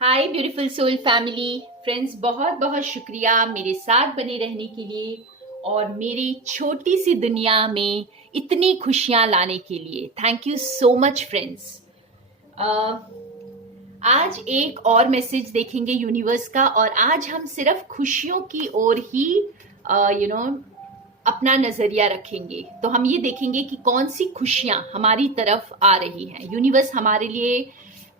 हाय beautiful soul family friends, बहुत बहुत शुक्रिया मेरे साथ बने रहने के लिए और मेरी छोटी सी दुनिया में इतनी खुशियां लाने के लिए। Thank you so much friends. आज एक और मैसेज देखेंगे यूनिवर्स का, और आज हम सिर्फ खुशियों की ओर ही अपना नजरिया रखेंगे। तो हम ये देखेंगे कि कौन सी खुशियां हमारी तरफ आ रही हैं, यूनिवर्स हमारे लिए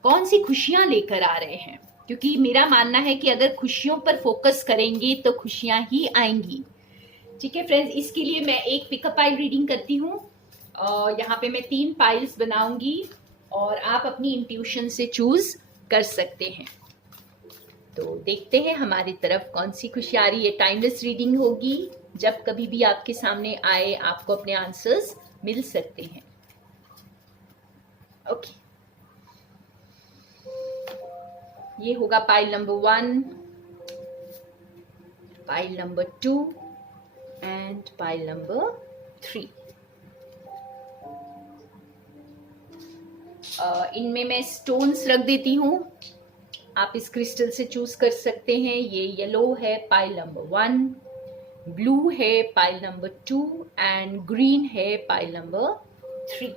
कौन सी खुशियां लेकर आ रहे हैं। क्योंकि मेरा मानना है कि अगर खुशियों पर फोकस करेंगे तो खुशियां ही आएंगी। ठीक है फ्रेंड्स, इसके लिए मैं एक पिकअप पाइल रीडिंग करती हूँ। यहाँ पे मैं 3 पाइल्स बनाऊंगी और आप अपनी इंट्यूशन से चूज कर सकते हैं। तो देखते हैं हमारी तरफ कौन सी खुशी आ रही है। टाइमलेस रीडिंग होगी, जब कभी भी आपके सामने आए आपको अपने आंसर्स मिल सकते हैं। ओके, ये होगा pile number 1, pile number 2 and pile number 3। इनमें मैं स्टोन्स रख देती हूँ, आप इस क्रिस्टल से चूज कर सकते हैं। ये येलो है पाइल नंबर 1, ब्लू है पाइल नंबर 2 एंड ग्रीन है पाइल नंबर 3।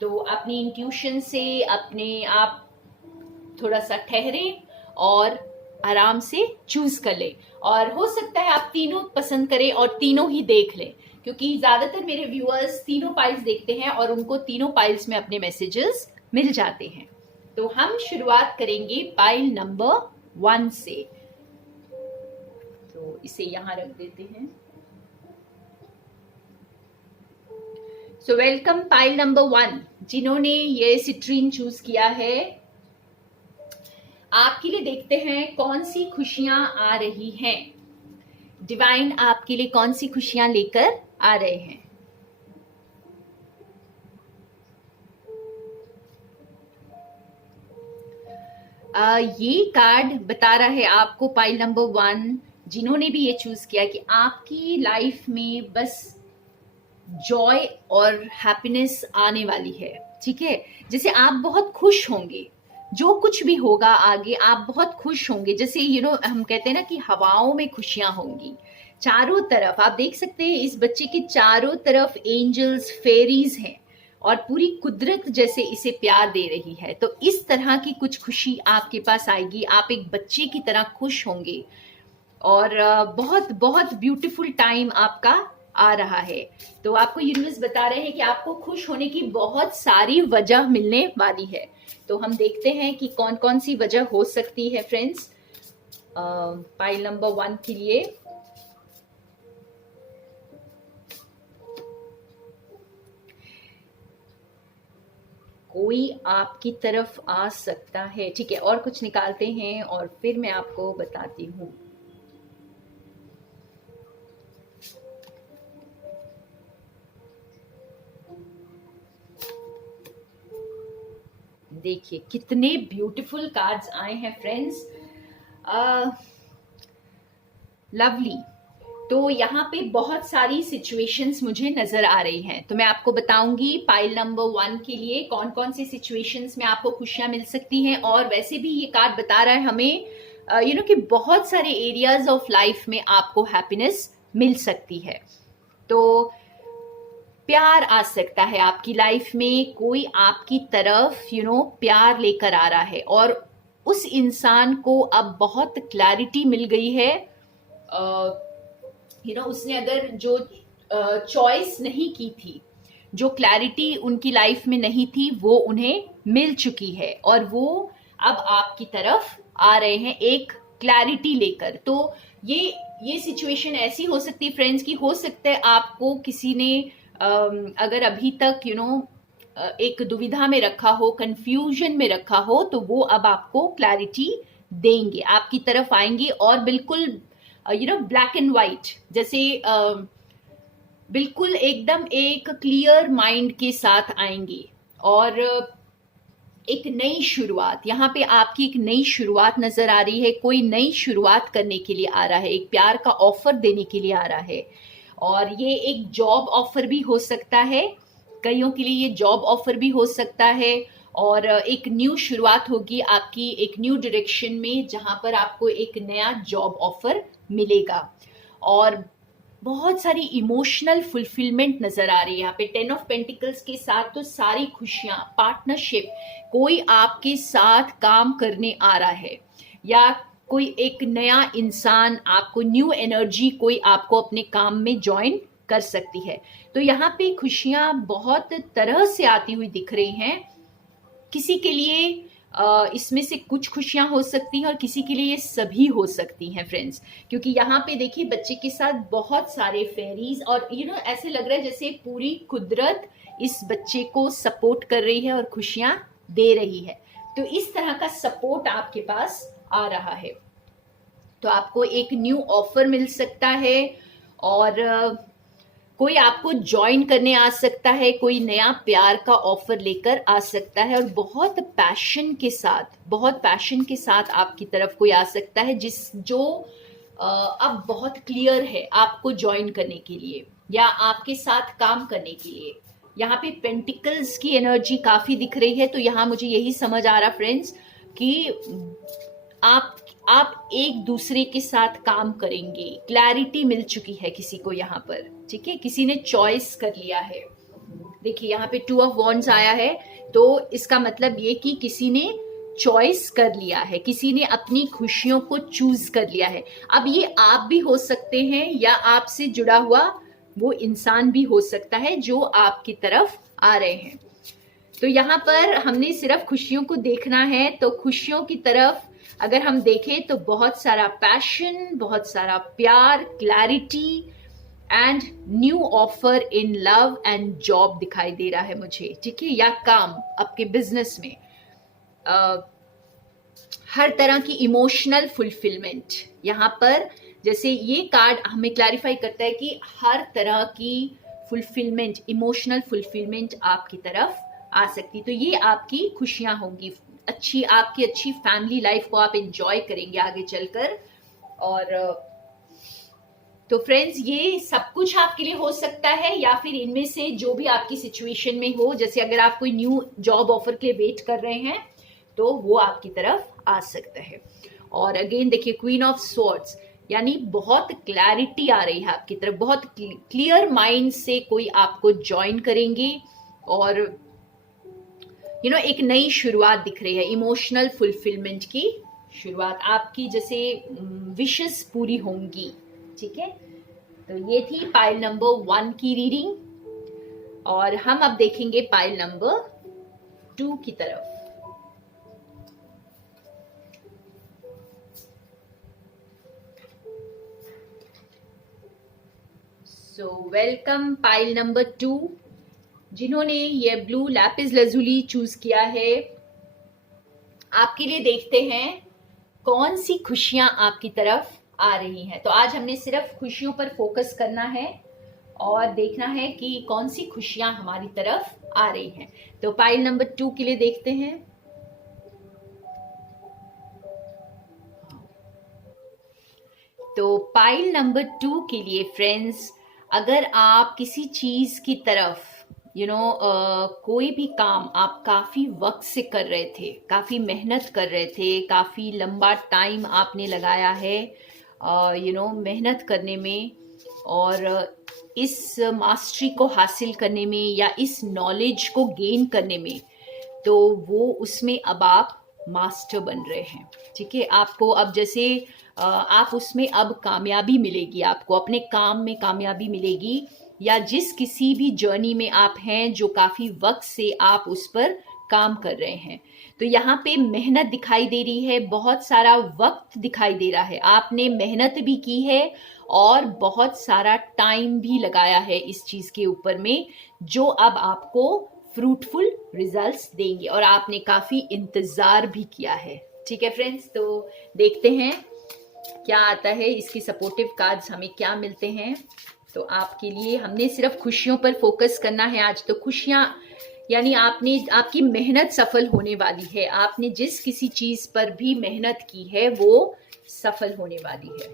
तो अपनी इंट्यूशन से अपने आप थोड़ा सा ठहरे और आराम से चूज कर ले। और हो सकता है आप तीनों पसंद करें और तीनों ही देख लें, क्योंकि ज्यादातर मेरे व्यूअर्स तीनों पाइल्स देखते हैं और उनको तीनों पाइल्स में अपने मैसेजेस मिल जाते हैं। तो हम शुरुआत करेंगे पाइल नंबर 1 से। तो इसे यहां रख देते हैं। सो वेलकम पाइल नंबर 1, जिन्होंने ये सिट्रीन चूज किया है। आपके लिए देखते हैं कौन सी खुशियां आ रही हैं। डिवाइन आपके लिए कौन सी खुशियां लेकर आ रहे हैं। ये कार्ड बता रहा है आपको, पाइल नंबर 1 जिन्होंने भी ये चूज किया, कि आपकी लाइफ में बस जॉय और हैप्पीनेस आने वाली है। ठीक है, जैसे आप बहुत खुश होंगे, जो कुछ भी होगा आगे आप बहुत खुश होंगे। जैसे हम कहते हैं ना कि हवाओं में खुशियां होंगी। चारों तरफ आप देख सकते हैं, इस बच्चे के चारों तरफ एंजल्स, फेरीज हैं और पूरी कुदरत जैसे इसे प्यार दे रही है। तो इस तरह की कुछ खुशी आपके पास आएगी, आप एक बच्चे की तरह खुश होंगे और बहुत बहुत ब्यूटीफुल टाइम आपका आ रहा है। तो आपको यूनिवर्स बता रहे हैं कि आपको खुश होने की बहुत सारी वजह मिलने वाली है। तो हम देखते हैं कि कौन कौन सी वजह हो सकती है फ्रेंड्स पाइल नंबर 1 के लिए। कोई आपकी तरफ आ सकता है। ठीक है, और कुछ निकालते हैं और फिर मैं आपको बताती हूँ। देखिए कितने ब्यूटीफुल कार्ड्स आए हैं फ्रेंड्स। लवली। तो यहाँ पे बहुत सारी सिचुएशंस मुझे नजर आ रही हैं, तो मैं आपको बताऊंगी पाइल नंबर 1 के लिए कौन कौन सी सिचुएशंस में आपको खुशियां मिल सकती हैं। और वैसे भी ये कार्ड बता रहा है हमें कि बहुत सारे एरियाज ऑफ लाइफ में आपको हैप्पीनेस मिल सकती है। तो प्यार आ सकता है आपकी लाइफ में, कोई आपकी तरफ प्यार लेकर आ रहा है और उस इंसान को अब बहुत क्लैरिटी मिल गई है। उसने अगर जो चॉइस नहीं की थी, जो क्लैरिटी उनकी लाइफ में नहीं थी, वो उन्हें मिल चुकी है और वो अब आपकी तरफ आ रहे हैं एक क्लैरिटी लेकर। तो ये सिचुएशन ऐसी हो सकती है फ्रेंड्स कि हो सकता है आपको किसी ने अगर अभी तक एक दुविधा में रखा हो, कंफ्यूजन में रखा हो, तो वो अब आपको क्लैरिटी देंगे, आपकी तरफ आएंगे और बिल्कुल ब्लैक एंड व्हाइट जैसे बिल्कुल एकदम एक क्लियर माइंड के साथ आएंगे। और एक नई शुरुआत, यहाँ पे आपकी एक नई शुरुआत नजर आ रही है। कोई नई शुरुआत करने के लिए आ रहा है, एक प्यार का ऑफर देने के लिए आ रहा है। और ये एक जॉब ऑफर भी हो सकता है, कईयों के लिए ये जॉब ऑफर भी हो सकता है। और एक न्यू शुरुआत होगी आपकी एक न्यू डायरेक्शन में, जहां पर आपको एक नया जॉब ऑफर मिलेगा। और बहुत सारी इमोशनल फुलफिलमेंट नजर आ रही है यहाँ पे 10 ऑफ पेंटिकल्स के साथ। तो सारी खुशियां, पार्टनरशिप, कोई आपके साथ काम करने आ रहा है, या कोई एक नया इंसान आपको, न्यू एनर्जी कोई आपको अपने काम में ज्वाइन कर सकती है। तो यहाँ पे खुशियां बहुत तरह से आती हुई दिख रही हैं। किसी के लिए इसमें से कुछ खुशियां हो सकती हैं और किसी के लिए ये सभी हो सकती हैं फ्रेंड्स, क्योंकि यहाँ पे देखिए बच्चे के साथ बहुत सारे फेरीज, और ऐसे लग रहा है जैसे पूरी कुदरत इस बच्चे को सपोर्ट कर रही है और खुशियां दे रही है। तो इस तरह का सपोर्ट आपके पास आ रहा है। तो आपको एक न्यू ऑफर मिल सकता है, और कोई आपको ज्वाइन करने आ सकता है, कोई नया प्यार का ऑफर लेकर आ सकता है, और बहुत पैशन के साथ आपकी तरफ कोई आ सकता है, जो अब बहुत क्लियर है आपको ज्वाइन करने के लिए या आपके साथ काम करने के लिए। यहाँ पे पेंटिकल्स की एनर्जी काफी दिख रही है। तो यहाँ मुझे यही समझ आ रहा फ्रेंड्स कि आप एक दूसरे के साथ काम करेंगे। क्लैरिटी मिल चुकी है किसी को यहाँ पर, ठीक है, किसी ने चॉइस कर लिया है। देखिए यहाँ पे 2 ऑफ वॉन्ड्स आया है, तो इसका मतलब ये कि किसी ने चॉइस कर लिया है, किसी ने अपनी खुशियों को चूज कर लिया है। अब ये आप भी हो सकते हैं, या आपसे जुड़ा हुआ वो इंसान भी हो सकता है जो आपकी तरफ आ रहे हैं। तो यहाँ पर हमने सिर्फ खुशियों को देखना है। तो खुशियों की तरफ अगर हम देखें तो बहुत सारा पैशन, बहुत सारा प्यार, clarity and new offer in love and job दिखाई दे रहा है मुझे, ठीक है, या काम आपके बिजनेस में, हर तरह की इमोशनल फुलफिलमेंट। यहाँ पर जैसे ये कार्ड हमें क्लैरिफाई करता है कि हर तरह की फुलफिलमेंट, इमोशनल फुलफिलमेंट आपकी तरफ आ सकती। तो ये आपकी खुशियां होंगी, आपकी अच्छी फैमिली लाइफ को आप एंजॉय करेंगे आगे चलकर। और तो फ्रेंड्स, ये सब कुछ आपके लिए हो सकता है, या फिर इनमें से जो भी आपकी सिचुएशन में हो, जैसे अगर आप कोई न्यू जॉब ऑफर के लिए वेट कर रहे हैं तो वो आपकी तरफ आ सकता है। और अगेन देखिए क्वीन ऑफ स्वॉर्ड्स, यानी बहुत क्लैरिटी आ रही है आपकी तरफ, बहुत क्लियर माइंड से कोई आपको ज्वाइन करेंगे, और एक नई शुरुआत दिख रही है, इमोशनल फुलफिलमेंट की शुरुआत आपकी, जैसे विशेस पूरी होंगी, ठीक है। तो ये थी पाइल नंबर 1 की रीडिंग, और हम अब देखेंगे पाइल नंबर 2 की तरफ। So welcome pile number 2। जिन्होंने ये ब्लू लैपिस लजुली चूज किया है, आपके लिए देखते हैं कौन सी खुशियां आपकी तरफ आ रही हैं। तो आज हमने सिर्फ खुशियों पर फोकस करना है और देखना है कि कौन सी खुशियां हमारी तरफ आ रही हैं। तो पाइल नंबर 2 के लिए देखते हैं। तो पाइल नंबर 2 के लिए फ्रेंड्स, अगर आप किसी चीज की तरफ कोई भी काम आप काफी वक्त से कर रहे थे, काफी मेहनत कर रहे थे, काफी लंबा टाइम आपने लगाया है मेहनत करने में, और इस मास्टरी को हासिल करने में या इस नॉलेज को गेन करने में, तो वो उसमें अब आप मास्टर बन रहे हैं, ठीक है। आपको अब जैसे आप उसमें अब कामयाबी मिलेगी, आपको अपने काम में कामयाबी मिलेगी, या जिस किसी भी जर्नी में आप हैं जो काफी वक्त से आप उस पर काम कर रहे हैं। तो यहाँ पे मेहनत दिखाई दे रही है, बहुत सारा वक्त दिखाई दे रहा है, आपने मेहनत भी की है और बहुत सारा टाइम भी लगाया है इस चीज के ऊपर में, जो अब आपको फ्रूटफुल रिजल्ट्स देंगे, और आपने काफी इंतजार भी किया है, ठीक है फ्रेंड्स। तो देखते हैं क्या आता है, इसकी सपोर्टिव कार्ड्स हमें क्या मिलते हैं। तो आपके लिए हमने सिर्फ खुशियों पर फोकस करना है आज। तो खुशियां यानी आपकी मेहनत सफल होने वाली है, आपने जिस किसी चीज पर भी मेहनत की है वो सफल होने वाली है।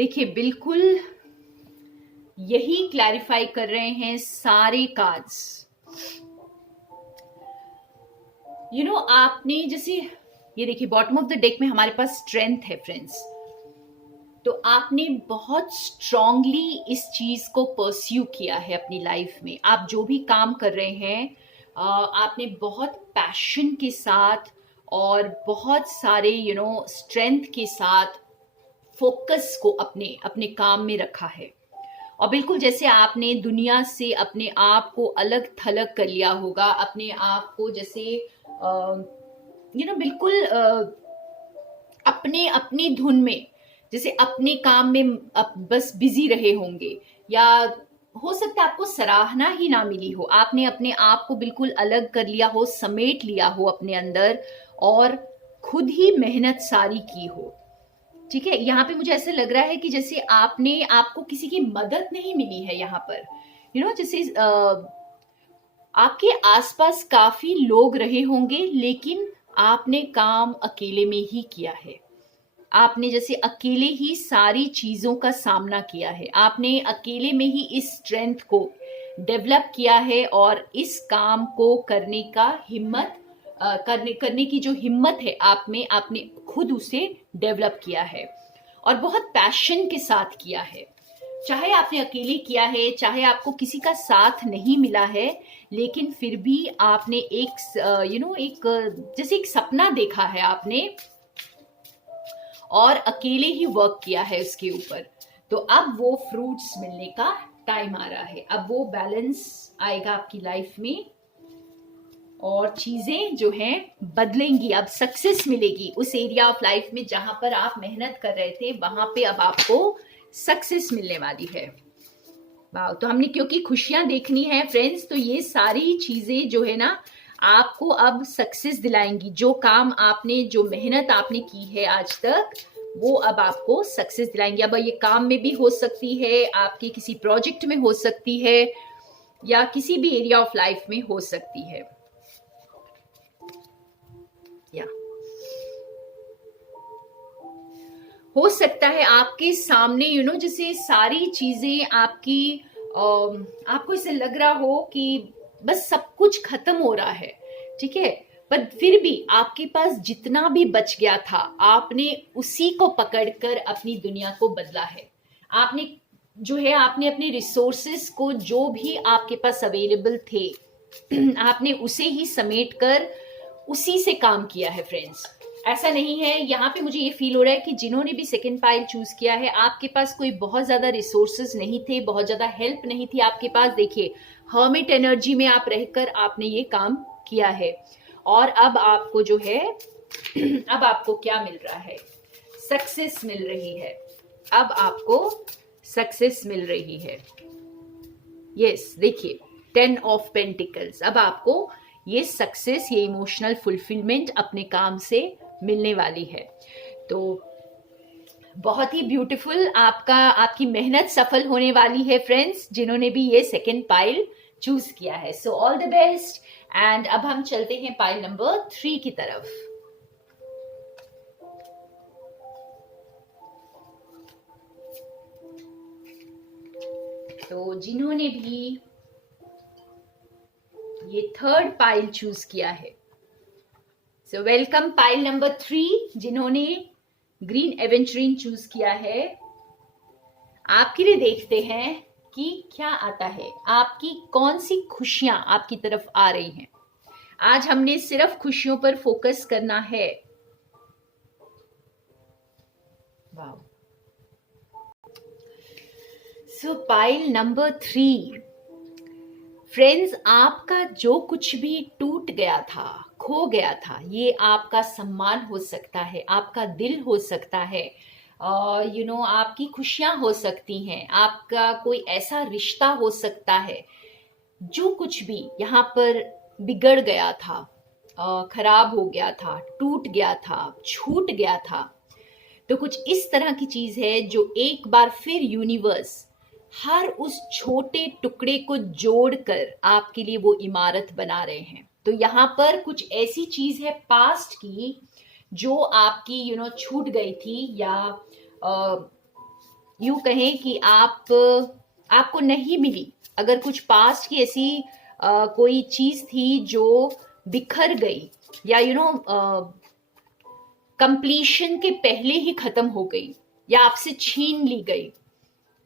देखिए बिल्कुल यही क्लैरिफाई कर रहे हैं सारे कार्ड्स। आपने जैसे ये देखिए बॉटम ऑफ द डेक में हमारे पास स्ट्रेंथ है फ्रेंड्स, तो आपने बहुत स्ट्रांगली इस चीज को परस्यू किया है अपनी लाइफ में। आप जो भी काम कर रहे हैं आपने बहुत पैशन के साथ और बहुत सारे स्ट्रेंथ के साथ फोकस को अपने अपने काम में रखा है। और बिल्कुल जैसे आपने दुनिया से अपने आप को अलग थलग कर लिया होगा, अपने आप को जैसे बिल्कुल अपने अपनी धुन में, जैसे अपने काम में बस बिजी रहे होंगे, या हो सकता है आपको सराहना ही ना मिली हो, आपने अपने आप को बिल्कुल अलग कर लिया हो, समेट लिया हो अपने अंदर और खुद ही मेहनत सारी की हो। ठीक है, यहाँ पे मुझे ऐसा लग रहा है कि जैसे आपको किसी की मदद नहीं मिली है यहाँ पर। जैसे आपके आसपास काफी लोग रहे होंगे लेकिन आपने काम अकेले में ही किया है। आपने जैसे अकेले ही सारी चीजों का सामना किया है, आपने अकेले में ही इस स्ट्रेंथ को डेवलप किया है और इस काम को करने का हिम्मत करने की जो हिम्मत है आप में, आपने खुद उसे डेवलप किया है और बहुत पैशन के साथ किया है। चाहे आपने अकेले किया है, चाहे आपको किसी का साथ नहीं मिला है, लेकिन फिर भी आपने एक जैसे एक सपना देखा है आपने और अकेले ही वर्क किया है उसके ऊपर। तो अब वो फ्रूट्स मिलने का टाइम आ रहा है, अब वो बैलेंस आएगा आपकी लाइफ में और चीजें जो हैं बदलेंगी। अब सक्सेस मिलेगी उस एरिया ऑफ लाइफ में जहां पर आप मेहनत कर रहे थे, वहां पे अब आपको सक्सेस मिलने वाली है। वाह, तो हमने क्योंकि खुशियां देखनी है फ्रेंड्स, तो ये सारी चीजें जो है ना आपको अब सक्सेस दिलाएंगी। जो काम आपने, जो मेहनत आपने की है आज तक, वो अब आपको सक्सेस दिलाएंगी। अब ये काम में भी हो सकती है, आपके किसी प्रोजेक्ट में हो सकती है, या किसी भी एरिया ऑफ लाइफ में हो सकती है। या हो सकता है आपके सामने जैसे सारी चीजें आपकी आपको इसे लग रहा हो कि बस सब कुछ खत्म हो रहा है, ठीक है, पर फिर भी आपके पास जितना भी बच गया था आपने उसी को पकड़कर अपनी दुनिया को बदला है। आपने आपने अपने रिसोर्सेस को, जो भी आपके पास अवेलेबल थे आपने उसे ही समेट कर उसी से काम किया है फ्रेंड्स। ऐसा नहीं है, यहाँ पे मुझे ये फील हो रहा है कि जिन्होंने भी सेकंड पाइल चूज किया है, आपके पास कोई बहुत ज्यादा रिसोर्सेज नहीं थे, बहुत ज्यादा हेल्प नहीं थी आपके पास। देखिए हर्मिट एनर्जी में आप रहकर आपने ये काम किया है और अब आपको जो है अब आपको क्या मिल रहा है? सक्सेस मिल रही है। अब आपको सक्सेस मिल रही है। यस, देखिए 10 ऑफ पेंटिकल्स, अब आपको ये सक्सेस, ये इमोशनल फुलफिलमेंट अपने काम से मिलने वाली है। तो बहुत ही ब्यूटीफुल, आपकी मेहनत सफल होने वाली है फ्रेंड्स, जिन्होंने भी ये सेकंड पाइल चूज किया है। So all the best. And अब हम चलते हैं पाइल नंबर 3 की तरफ। तो जिन्होंने भी ये थर्ड पाइल चूज किया है, सो वेलकम पाइल नंबर 3। जिन्होंने ग्रीन एवेंचरिन चूज किया है, आपके लिए देखते हैं कि क्या आता है, आपकी कौन सी खुशियां आपकी तरफ आ रही हैं। आज हमने सिर्फ खुशियों पर फोकस करना है। वाह, सो पाइल नंबर 3 फ्रेंड्स, आपका जो कुछ भी टूट गया था, खो गया था, ये आपका सम्मान हो सकता है, आपका दिल हो सकता है, आपकी खुशियां हो सकती हैं, आपका कोई ऐसा रिश्ता हो सकता है, जो कुछ भी यहाँ पर बिगड़ गया था, खराब हो गया था, टूट गया था, छूट गया था। तो कुछ इस तरह की चीज है जो एक बार फिर यूनिवर्स हर उस छोटे टुकड़े को जोड़कर आपके लिए वो इमारत बना रहे हैं। तो यहाँ पर कुछ ऐसी चीज है पास्ट की जो आपकी छूट गई थी, या यूं कहें कि आपको नहीं मिली, अगर कुछ पास्ट की ऐसी कोई चीज थी जो बिखर गई या कंप्लीशन के पहले ही खत्म हो गई या आपसे छीन ली गई,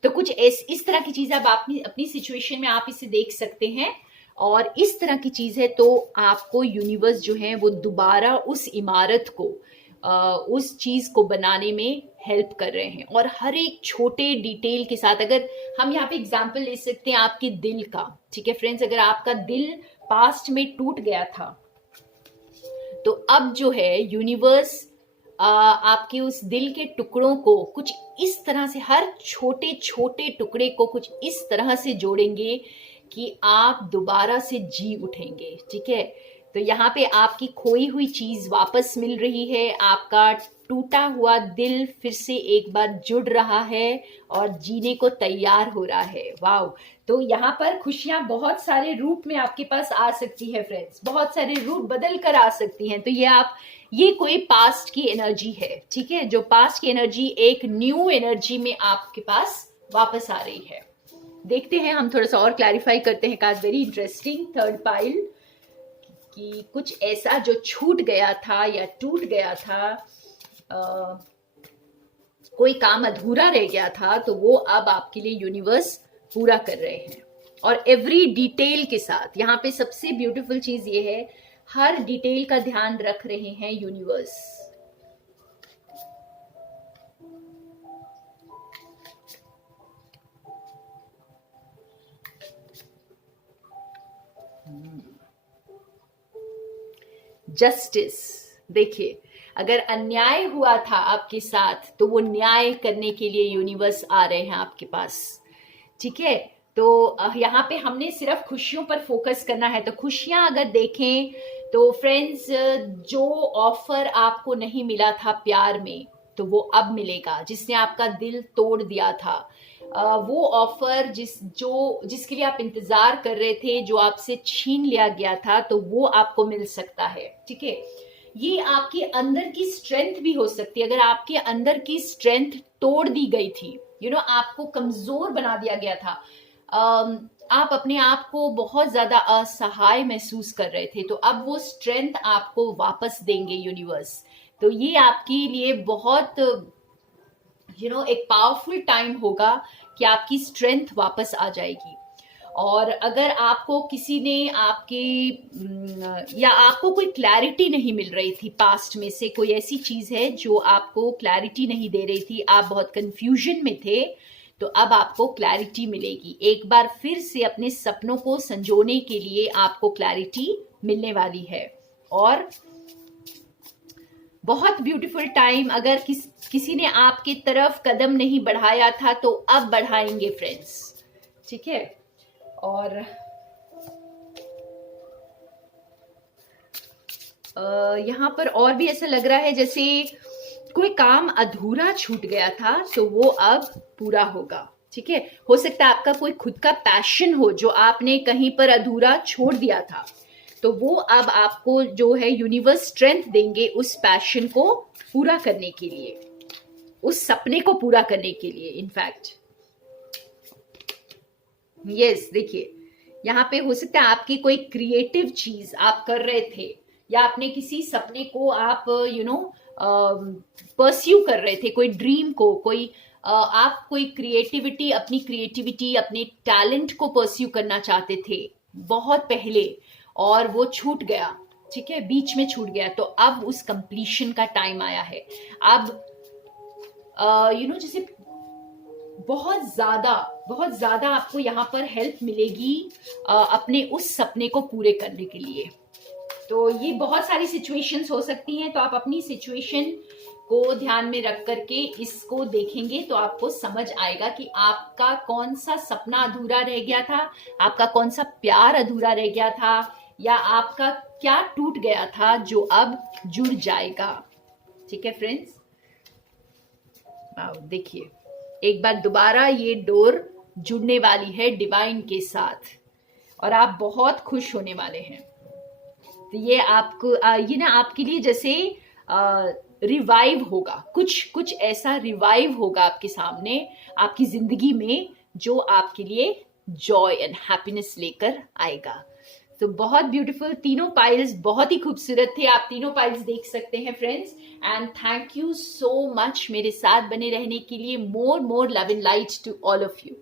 तो कुछ इस तरह की चीज अब अपनी अपनी सिचुएशन में आप इसे देख सकते हैं। और इस तरह की चीज है तो आपको यूनिवर्स जो है वो दोबारा उस इमारत को उस चीज को बनाने में हेल्प कर रहे हैं। और हर एक छोटे डिटेल के साथ, अगर हम यहाँ पे एग्जांपल ले सकते हैं आपके दिल का, ठीक है फ्रेंड्स, अगर आपका दिल पास्ट में टूट गया था तो अब जो है यूनिवर्स आपके उस दिल के टुकड़ों को कुछ इस तरह से, हर छोटे छोटे टुकड़े को कुछ इस तरह से जोड़ेंगे कि आप दोबारा से जी उठेंगे। ठीक है, तो यहाँ पे आपकी खोई हुई चीज वापस मिल रही है, आपका टूटा हुआ दिल फिर से एक बार जुड़ रहा है और जीने को तैयार हो रहा है। वाह! तो यहाँ पर खुशियां बहुत सारे रूप में आपके पास आ सकती है फ्रेंड्स, बहुत सारे रूप बदल कर आ सकती हैं। तो ये कोई पास्ट की एनर्जी है, ठीक है, जो पास्ट की एनर्जी एक न्यू एनर्जी में आपके पास वापस आ रही है। देखते हैं, हम थोड़ा सा और क्लैरिफाई करते हैं। काज वेरी इंटरेस्टिंग थर्ड पाइल कि कुछ ऐसा जो छूट गया था या टूट गया था, कोई काम अधूरा रह गया था, तो वो अब आपके लिए यूनिवर्स पूरा कर रहे हैं। और एवरी डिटेल के साथ, यहाँ पे सबसे ब्यूटीफुल चीज ये है, हर डिटेल का ध्यान रख रहे हैं यूनिवर्स। जस्टिस, देखिए, अगर अन्याय हुआ था आपके साथ तो वो न्याय करने के लिए यूनिवर्स आ रहे हैं आपके पास। ठीक है, तो यहाँ पे हमने सिर्फ खुशियों पर फोकस करना है। तो खुशियां अगर देखें तो फ्रेंड्स, जो ऑफर आपको नहीं मिला था प्यार में, तो वो अब मिलेगा। जिसने आपका दिल तोड़ दिया था, वो ऑफर जिसके लिए आप इंतजार कर रहे थे, जो आपसे छीन लिया गया था, तो वो आपको मिल सकता है। ठीक है, ये आपके अंदर की स्ट्रेंथ भी हो सकती है। अगर आपके अंदर की स्ट्रेंथ तोड़ दी गई थी, आपको कमजोर बना दिया गया था, आप अपने आप को बहुत ज्यादा असहाय महसूस कर रहे थे, तो अब वो स्ट्रेंथ आपको वापस देंगे यूनिवर्स। तो ये आपके लिए बहुत एक पावरफुल टाइम होगा कि आपकी स्ट्रेंथ वापस आ जाएगी। और अगर आपको किसी ने या आपको कोई क्लैरिटी नहीं मिल रही थी पास्ट में से, कोई ऐसी चीज है जो आपको क्लैरिटी नहीं दे रही थी, आप बहुत कंफ्यूजन में थे, तो अब आपको क्लैरिटी मिलेगी। एक बार फिर से अपने सपनों को संजोने के लिए आपको क्लैरिटी मिलने वाली है। और बहुत ब्यूटीफुल टाइम, अगर किसी ने आपकी तरफ कदम नहीं बढ़ाया था तो अब बढ़ाएंगे फ्रेंड्स। ठीक है, और यहाँ पर और भी ऐसा लग रहा है जैसे कोई काम अधूरा छूट गया था तो वो अब पूरा होगा। ठीक है, हो सकता है आपका कोई खुद का पैशन हो जो आपने कहीं पर अधूरा छोड़ दिया था, तो वो अब आपको जो है यूनिवर्स स्ट्रेंथ देंगे उस पैशन को पूरा करने के लिए, उस सपने को पूरा करने के लिए। इनफैक्ट यस, देखिए, यहाँ पे हो सकता है आपकी कोई क्रिएटिव चीज आप कर रहे थे, या अपने किसी सपने को आप परस्यू कर रहे थे, कोई ड्रीम को, आप कोई अपनी क्रिएटिविटी, अपने टैलेंट को परस्यू करना चाहते थे बहुत पहले, और वो छूट गया। ठीक है, बीच में छूट गया, तो अब उस कंप्लीशन का टाइम आया है। अब जैसे बहुत ज्यादा आपको यहाँ पर हेल्प मिलेगी अपने उस सपने को पूरे करने के लिए। तो ये बहुत सारी सिचुएशंस हो सकती हैं, तो आप अपनी सिचुएशन को ध्यान में रख करके इसको देखेंगे तो आपको समझ आएगा कि आपका कौन सा सपना अधूरा रह गया था, आपका कौन सा प्यार अधूरा रह गया था, या आपका क्या टूट गया था जो अब जुड़ जाएगा। ठीक है फ्रेंड्स, देखिए, एक बार दोबारा ये डोर जुड़ने वाली है डिवाइन के साथ, और आप बहुत खुश होने वाले हैं। तो ये आपको ये ना आपके लिए जैसे रिवाइव होगा, कुछ कुछ ऐसा रिवाइव होगा आपके सामने, आपकी जिंदगी में, जो आपके लिए जॉय एंड हैप्पीनेस लेकर आएगा। तो बहुत ब्यूटीफुल, तीनों पाइल्स बहुत ही खूबसूरत थे, आप तीनों पाइल्स देख सकते हैं friends. And thank you so much मेरे साथ बने रहने के लिए। More love and light to all of you.